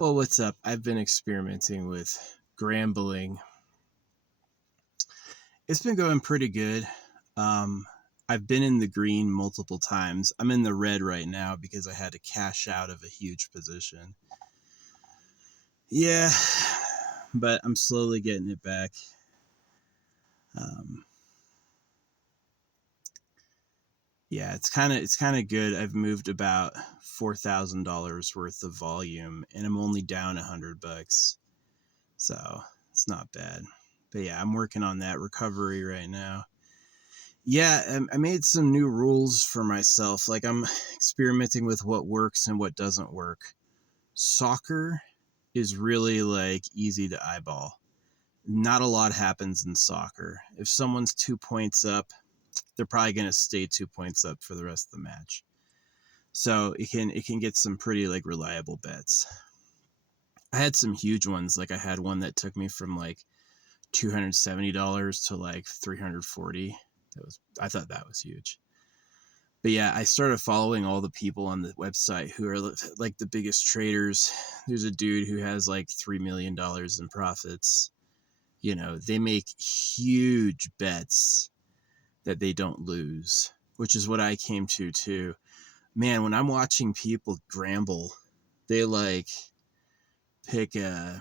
Well, what's up? I've been experimenting with grambling. It's been going pretty good. Um, I've been in the green multiple times. I'm in the red right now because I had to cash out of a huge position. Yeah, but I'm slowly getting it back. Um, yeah, it's kind of good. I've moved about $4,000 worth of volume, and I'm only down $100, so it's not bad. But yeah, I'm working on that recovery right now. Yeah, I made some new rules for myself. Like, I'm experimenting with what works and what doesn't work. Soccer is really like easy to eyeball. Not a lot happens in soccer. If someone's 2 points up, they're probably going to stay 2 points up for the rest of the match. So it can get some pretty like reliable bets. I had some huge ones. Like, I had one that took me from like $270 to like 340. I thought that was huge. But yeah, I started following all the people on the website who are like the biggest traders. There's a dude who has like $3 million in profits. They make huge bets that they don't lose, which is what I came to too. Man, when I'm watching people gamble, they like pick a.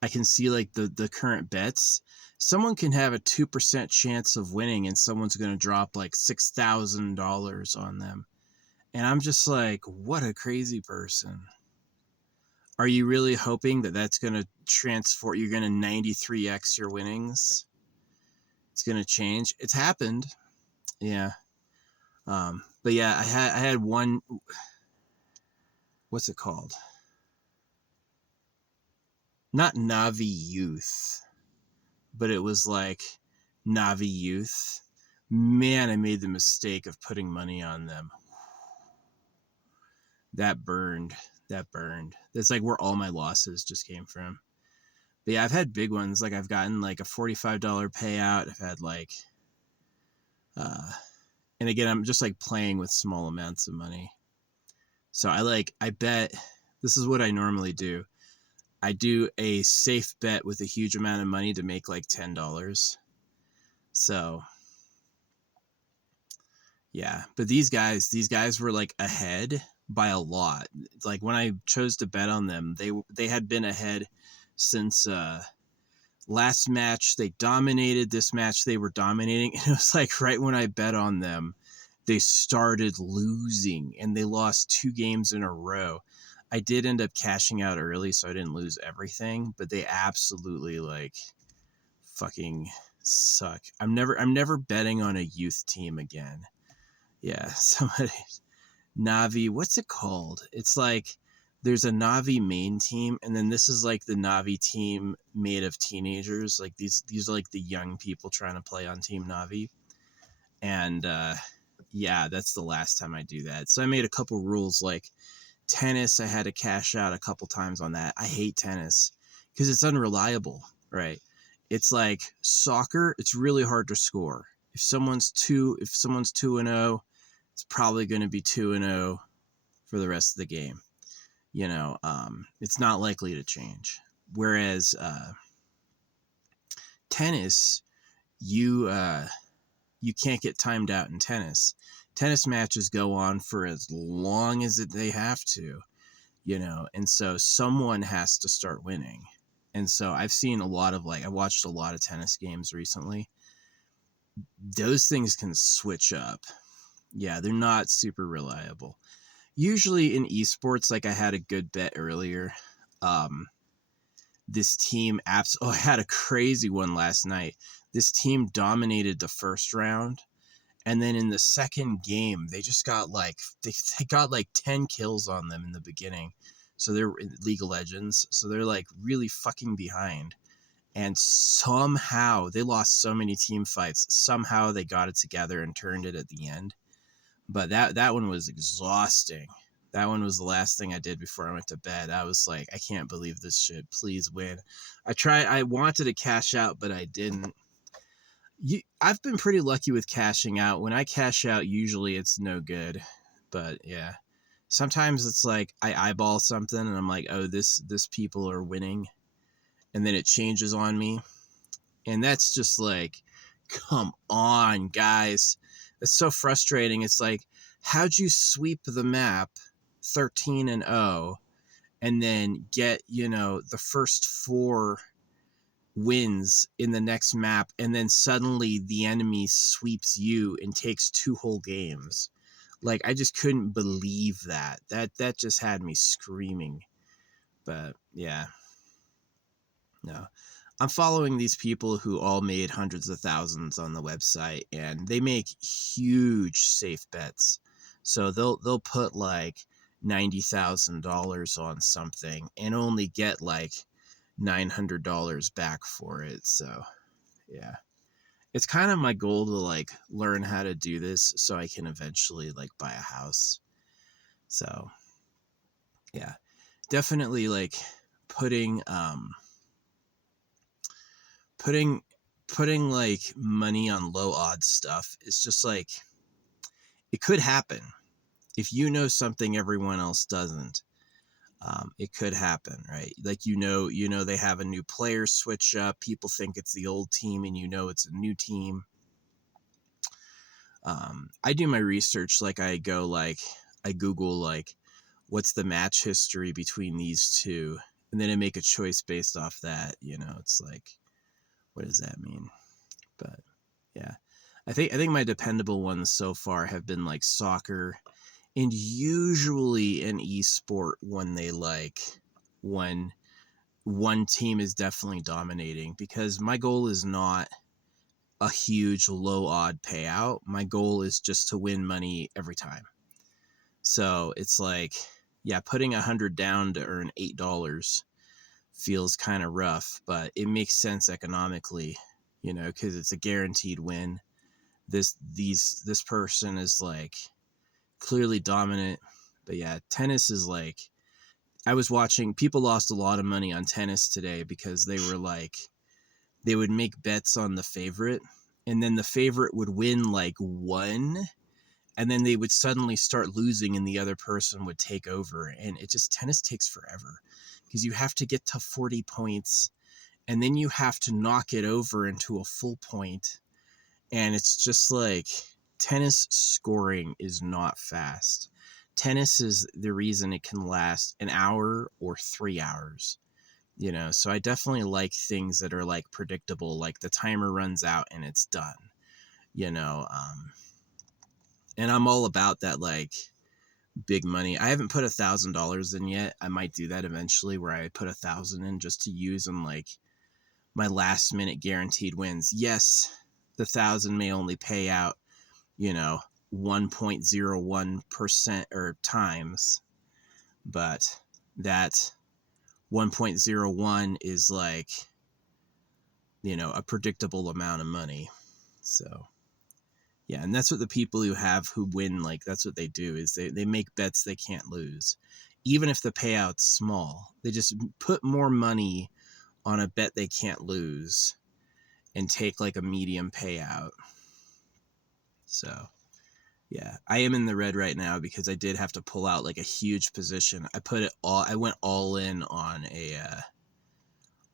I can see like the current bets. Someone can have a 2% chance of winning, and someone's going to drop like $6,000 on them. And I'm just like, what a crazy person. Are you really hoping that that's going to transform? You're going to 93x your winnings? It's going to change. It's happened. Yeah. But yeah, I had one. What's it called? Not Navi Youth, but it was like Navi Youth. Man, I made the mistake of putting money on them. That burned. That's like where all my losses just came from. But yeah, I've had big ones. Like, I've gotten like a $45 payout. I've had like, and again, I'm just like playing with small amounts of money. So I bet, this is what I normally do. I do a safe bet with a huge amount of money to make like $10. So yeah, but these guys were like ahead by a lot. Like, when I chose to bet on them, they had been ahead since last match. They dominated. This match they were dominating, and it was like right when I bet on them, they started losing, and they lost 2 games in a row. I did end up cashing out early, so I didn't lose everything, but they absolutely like fucking suck. I'm never betting on a youth team again. Yeah, somebody Navi, what's it called? It's like there's a Navi main team, and then this is like the Navi team made of teenagers. Like, these are like the young people trying to play on Team Navi. And yeah, that's the last time I do that. So I made a couple rules. Like, tennis, I had to cash out a couple times on that. I hate tennis because it's unreliable, right? It's like soccer, it's really hard to score. If someone's 2-0, it's probably going to be 2-0 for the rest of the game. It's not likely to change. Whereas tennis, you can't get timed out in tennis. Tennis matches go on for as long as they have to, and so someone has to start winning. And so I've seen I watched a lot of tennis games recently. Those things can switch up. Yeah, they're not super reliable. Usually in esports, like, I had a good bet earlier. This team I had a crazy one last night. This team dominated the first round, and then in the second game, they just got like they got like 10 kills on them in the beginning. So they're League of Legends, so they're like really fucking behind. And somehow they lost so many team fights. Somehow they got it together and turned it at the end. But that one was exhausting. That one was the last thing I did before I went to bed. I was like, I can't believe this shit. Please win. I wanted to cash out, but I didn't. I've been pretty lucky with cashing out. When I cash out, usually it's no good. But yeah, sometimes it's like I eyeball something and I'm like, oh, this people are winning, and then it changes on me, and that's just like, come on, guys, it's so frustrating. It's like, how'd you sweep the map 13-0 and then get, the first 4 wins in the next map, and then suddenly the enemy sweeps you and takes 2 whole games? Like, I just couldn't believe that just had me screaming. But yeah, no, I'm following these people who all made hundreds of thousands on the website, and they make huge safe bets. So they'll put like $90,000 on something and only get like $900 back for it. So yeah, it's kind of my goal to like learn how to do this so I can eventually like buy a house. So yeah, definitely like putting putting putting like money on low odds stuff. It's just like, it could happen if you know something everyone else doesn't. It could happen, right? Like, they have a new player switch up. People think it's the old team, and it's a new team. I do my research. Like, I Google like, what's the match history between these two, and then I make a choice based off that. It's like, what does that mean? But yeah, I think my dependable ones so far have been like soccer, and usually an esport when one team is definitely dominating, because my goal is not a huge low odd payout. My goal is just to win money every time. So it's like, yeah, putting 100 down to earn $8 feels kind of rough, but it makes sense economically, because it's a guaranteed win. This person is like clearly dominant. But yeah, tennis is like, I was watching, people lost a lot of money on tennis today because they were like, they would make bets on the favorite, and then the favorite would win like 1, and then they would suddenly start losing and the other person would take over. And tennis takes forever, because you have to get to 40 points, and then you have to knock it over into a full point. And it's just like, tennis scoring is not fast. Tennis is the reason it can last an hour or 3 hours. So I definitely like things that are like predictable, like the timer runs out and it's done. And I'm all about that, like, big money. I haven't put $1,000 in yet. I might do that eventually, where I put 1,000 in just to use on like my last minute guaranteed wins. Yes, the 1,000 may only pay out 1.01% or times, but that 1.01 is like, a predictable amount of money. So yeah, and that's what the people who win, like, that's what they do, is they make bets they can't lose. Even if the payout's small, they just put more money on a bet they can't lose and take like a medium payout. So yeah, I am in the red right now because I did have to pull out like a huge position. I went all in on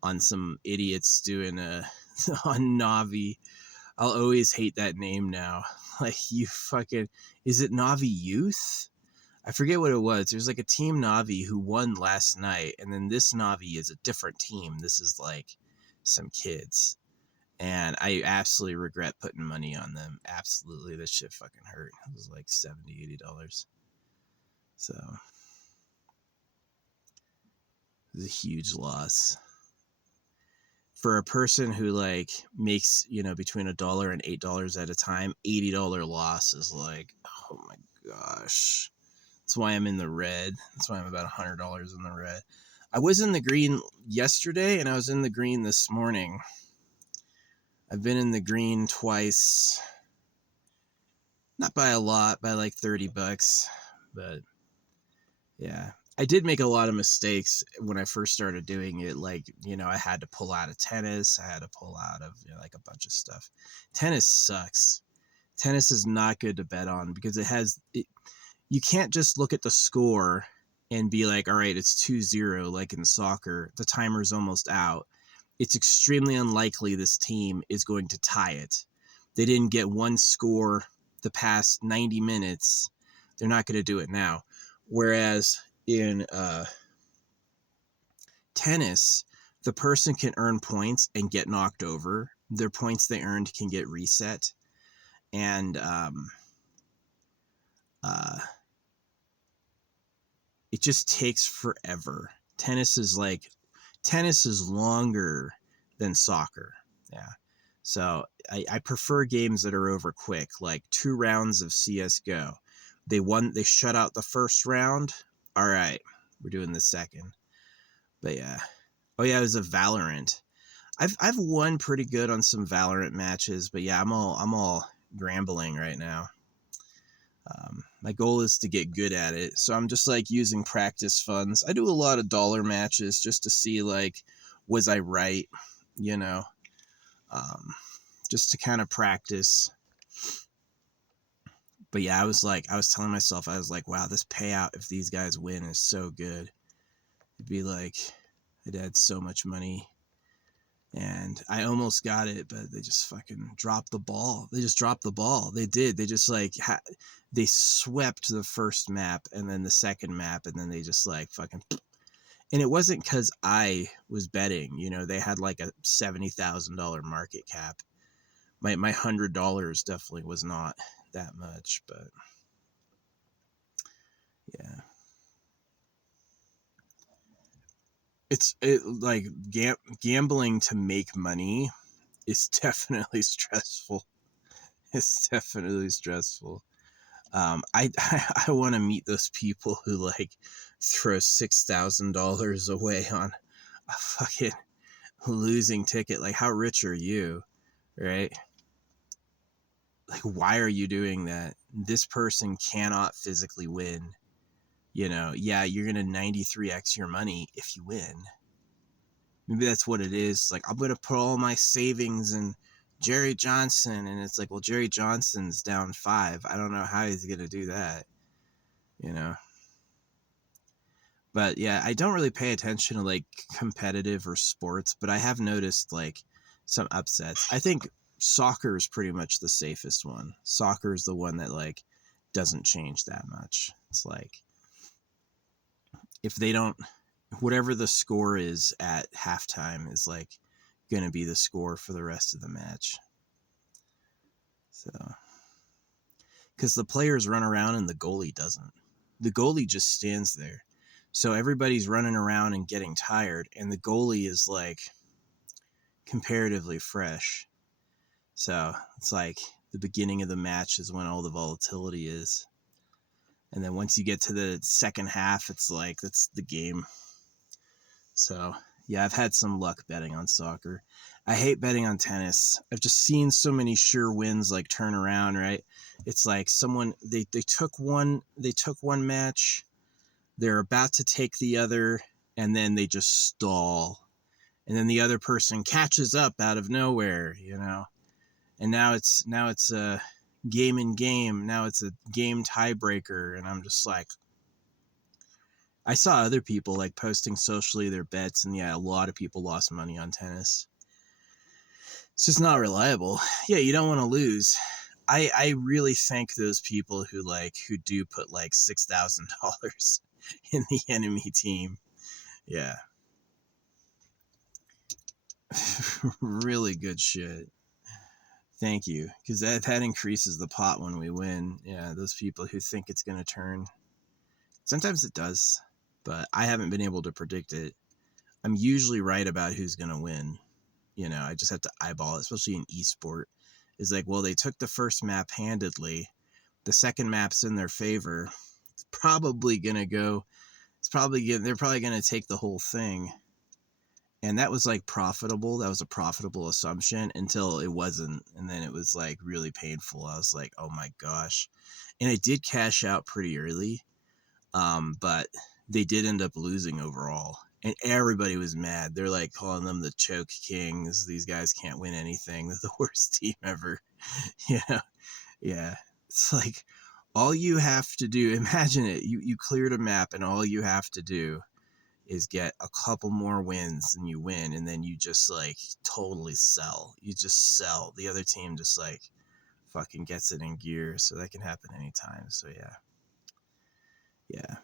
on some idiots doing on Navi. I'll always hate that name now. Like, you fucking, is it Navi Youth? I forget what it was. There's like a team Navi who won last night, and then this Navi is a different team. This is like some kids. And I absolutely regret putting money on them. Absolutely. This shit fucking hurt. It was like $70, $80. So it was a huge loss. For a person who like makes, between $1 and $8 at a time, $80 loss is like, oh my gosh. That's why I'm in the red. That's why I'm about $100 in the red. I was in the green yesterday, and I was in the green this morning. I've been in the green twice. Not by a lot, by like $30, but yeah. I did make a lot of mistakes when I first started doing it. Like, I had to pull out of tennis. I had to pull out of like a bunch of stuff. Tennis sucks. Tennis is not good to bet on because you can't just look at the score and be like, all right, it's 2-0 like in soccer. The timer's almost out. It's extremely unlikely this team is going to tie it. They didn't get one score the past 90 minutes. They're not going to do it now. Whereas in tennis, the person can earn points and get knocked over. Their points they earned can get reset. And it just takes forever. Tennis is longer than soccer. Yeah. So I prefer games that are over quick, like 2 rounds of CSGO. They shut out the first round. All right, we're doing the second. But yeah. Oh yeah, it was a Valorant. I've won pretty good on some Valorant matches, but yeah, I'm all grambling right now. My goal is to get good at it, so I'm just like using practice funds. I do a lot of dollar matches just to see like, was I right, you know, just to kind of practice. But yeah, I was telling myself, I was like, wow, this payout if these guys win is so good. It'd be like, I'd had so much money. And I almost got it, but they just fucking dropped the ball. They just dropped the ball. They did. They just like, they swept the first map and then the second map. And then they just like fucking, and it wasn't because I was betting, you know, they had like a $70,000 market cap. My $100 definitely was not that much, but yeah. It's like gambling to make money is definitely stressful. It's definitely stressful. I want to meet those people who like throw $6,000 away on a fucking losing ticket. Like, how rich are you, right? Like, why are you doing that? This person cannot physically win. You know, yeah, you're gonna 93x your money if you win. Maybe that's what it is. Like, I'm gonna put all my savings in Jerry Johnson, and it's like, well, Jerry Johnson's down 5. I don't know how he's gonna do that, you know. But yeah, I don't really pay attention to like competitive or sports, but I have noticed like some upsets. I think soccer is pretty much the safest one. Soccer is the one that like doesn't change that much. It's like, if they don't, whatever the score is at halftime is like going to be the score for the rest of the match. So, because the players run around and the goalie doesn't. The goalie just stands there. So everybody's running around and getting tired, and the goalie is like comparatively fresh. So it's like the beginning of the match is when all the volatility is. And then once you get to the second half, it's like, that's the game. So yeah, I've had some luck betting on soccer. I hate betting on tennis. I've just seen so many sure wins like turn around, right? It's like someone, they took one match, they're about to take the other, and then they just stall. And then the other person catches up out of nowhere, you know. And now it's a game in game. Now it's a game tiebreaker, and I'm just like, I saw other people like posting socially their bets, and yeah, a lot of people lost money on tennis. It's just not reliable. Yeah, you don't want to lose. I really thank those people who do put like $6,000 in the enemy team. Yeah. Really good shit. Thank you, because that increases the pot when we win. Yeah, those people who think it's going to turn. Sometimes it does, but I haven't been able to predict it. I'm usually right about who's going to win. You know, I just have to eyeball it, especially in esport. It's like, well, they took the first map handedly. The second map's in their favor. It's probably going to go. They're probably going to take the whole thing. And that was like profitable. That was a profitable assumption until it wasn't. And then it was like really painful. I was like, oh my gosh. And it did cash out pretty early. But they did end up losing overall. And everybody was mad. They're like calling them the choke kings. These guys can't win anything. They're the worst team ever. Yeah. Yeah. It's like, all you have to do, imagine it, you cleared a map and all you have to do is get a couple more wins and you win, and then you just like totally sell. You just sell. The other team just like fucking gets it in gear, so that can happen anytime. So yeah. Yeah.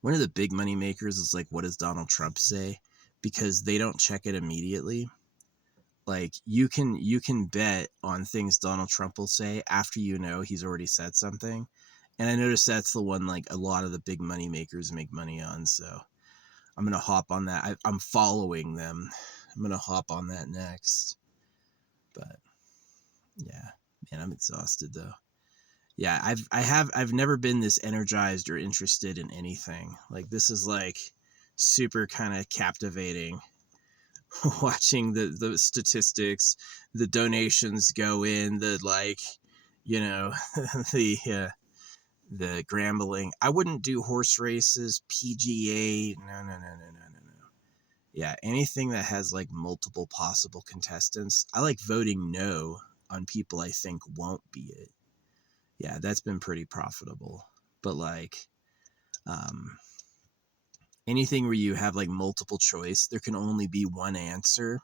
One of the big money makers is like, what does Donald Trump say? Because they don't check it immediately. Like you can bet on things Donald Trump will say after you know he's already said something. And I noticed that's the one like a lot of the big money makers make money on. So I'm gonna hop on that. I'm following them. I'm gonna hop on that next. But yeah, man, I'm exhausted though. Yeah, I've never been this energized or interested in anything. Like this is like super kind of captivating watching the statistics, the donations go in, the like, you know, the grambling. I wouldn't do horse races, PGA. No, no, no, no, no, no, no. Yeah, anything that has like multiple possible contestants. I like voting no on people I think won't be it. Yeah, that's been pretty profitable. But like, um, anything where you have like multiple choice, there can only be one answer.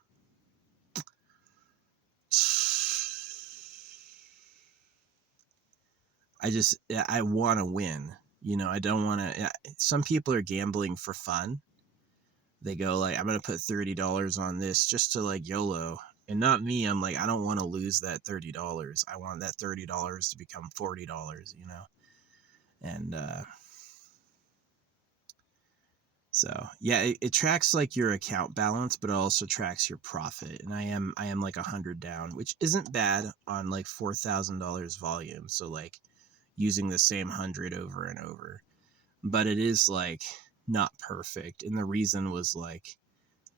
I want to win. You know, I don't want to. Some people are gambling for fun. They go like, I'm gonna put $30 on this just to like YOLO, and not me. I'm like, I don't want to lose that $30. I want that $30 to become $40. You know, and so yeah, it tracks like your account balance, but it also tracks your profit. And I am like 100 down, which isn't bad on like $4,000 volume. So like using the same 100 over and over, but it is like not perfect. And the reason was like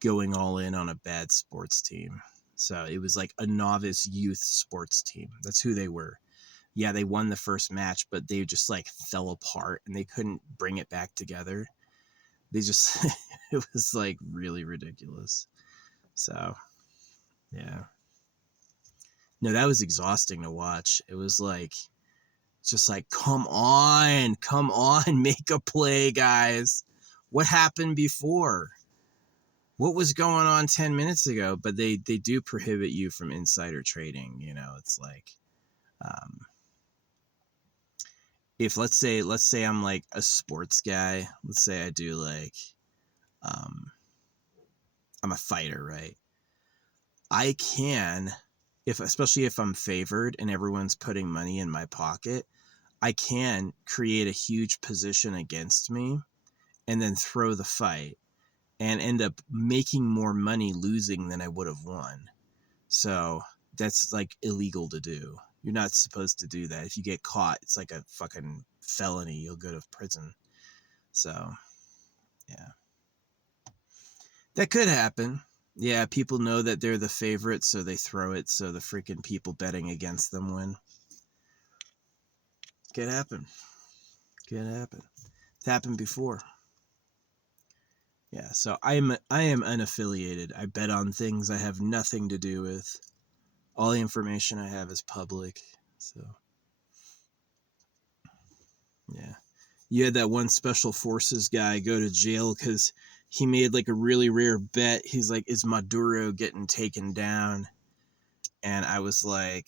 going all in on a bad sports team. So it was like a novice youth sports team. That's who they were. Yeah, they won the first match, but they just like fell apart and they couldn't bring it back together. They just, it was like really ridiculous. So yeah, no, that was exhausting to watch. It was like, just like, come on, make a play, guys. What happened before? What was going on 10 minutes ago? But they do prohibit you from insider trading. You know, it's like, um, if let's say I'm like a sports guy. Let's say I do like, um, I'm a fighter, right? I can, if especially if I'm favored and everyone's putting money in my pocket, I can create a huge position against me and then throw the fight and end up making more money losing than I would have won. So that's like illegal to do. You're not supposed to do that. If you get caught, it's like a fucking felony. You'll go to prison. So yeah, that could happen. Yeah, people know that they're the favorite, so they throw it so the freaking people betting against them win. Could happen. Could happen. It's happened before. Yeah, so I am unaffiliated. I bet on things I have nothing to do with. All the information I have is public. So yeah. You had that one special forces guy go to jail because he made like a really rare bet. He's like, is Maduro getting taken down? And I was like,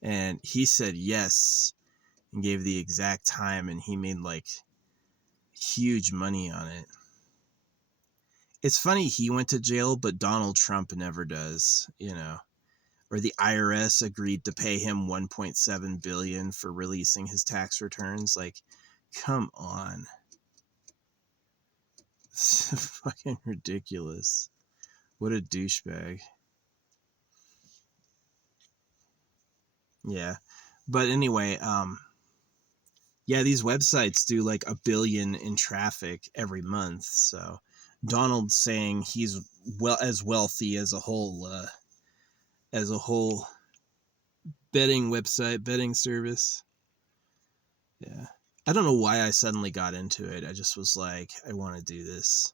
and he said yes and gave the exact time, and he made like huge money on it. It's funny he went to jail, but Donald Trump never does, you know. Or the IRS agreed to pay him 1.7 billion for releasing his tax returns. Like, come on. It's fucking ridiculous. What a douchebag. Yeah. But anyway, yeah, these websites do like 1 billion in traffic every month. So Donald's saying he's as wealthy as a whole betting website, betting service. Yeah. I don't know why I suddenly got into it. I just was like, I want to do this.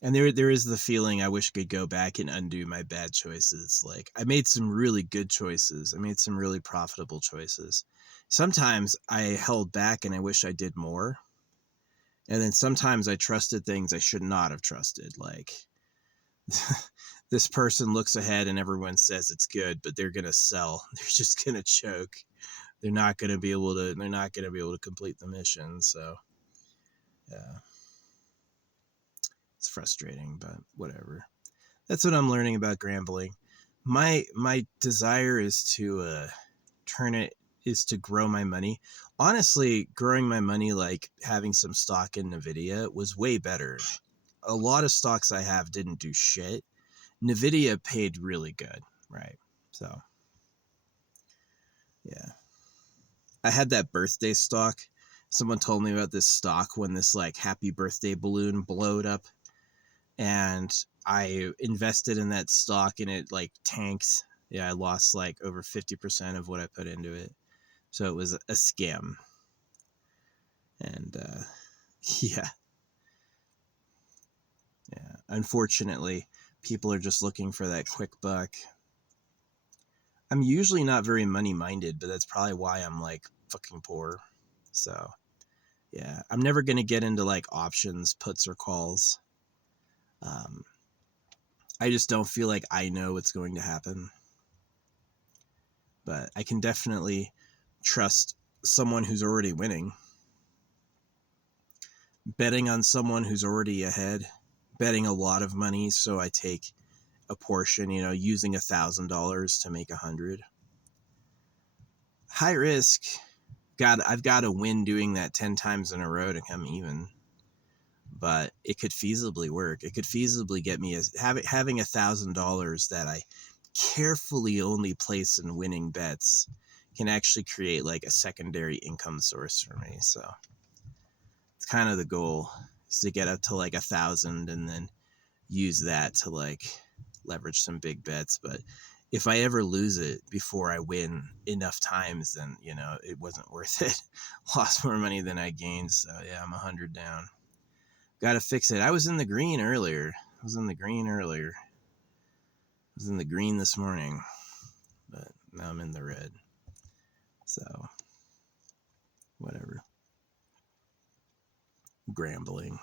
And there is the feeling I wish I could go back and undo my bad choices. Like, I made some really good choices. I made some really profitable choices. Sometimes I held back and I wish I did more. And then sometimes I trusted things I should not have trusted. Like, this person looks ahead and everyone says it's good, but they're going to sell. They're just going to choke. They're not going to be able to complete the mission. So, yeah. It's frustrating, but whatever. That's what I'm learning about grambling. My desire is to grow my money. Honestly, growing my money, like having some stock in Nvidia, was way better. A lot of stocks I have didn't do shit. Nvidia paid really good, right? So, yeah. I had that birthday stock. Someone told me about this stock when this like happy birthday balloon blowed up, and I invested in that stock and it like tanks. Yeah, I lost like over 50% of what I put into it. So it was a scam. And yeah, yeah. Unfortunately, people are just looking for that quick buck. I'm usually not very money minded, but that's probably why I'm like fucking poor. So yeah, I'm never gonna get into like options, puts, or calls. Um, I just don't feel like I know what's going to happen. But I can definitely trust someone who's already winning. Betting on someone who's already ahead, betting a lot of money, so I take a portion, using $1,000 to make 100. High risk. I've got to win doing that 10 times in a row to come even. But it could feasibly work. It could feasibly get me having $1,000 that I carefully only place in winning bets can actually create like a secondary income source for me. So it's kind of the goal, is to get up to like 1,000 and then use that to like leverage some big bets. But if I ever lose it before I win enough times, then it wasn't worth it. Lost more money than I gained. So yeah, I'm 100 down. Got to fix it. I was in the green earlier. I was in the green this morning, but now I'm in the red. So whatever. Grambling.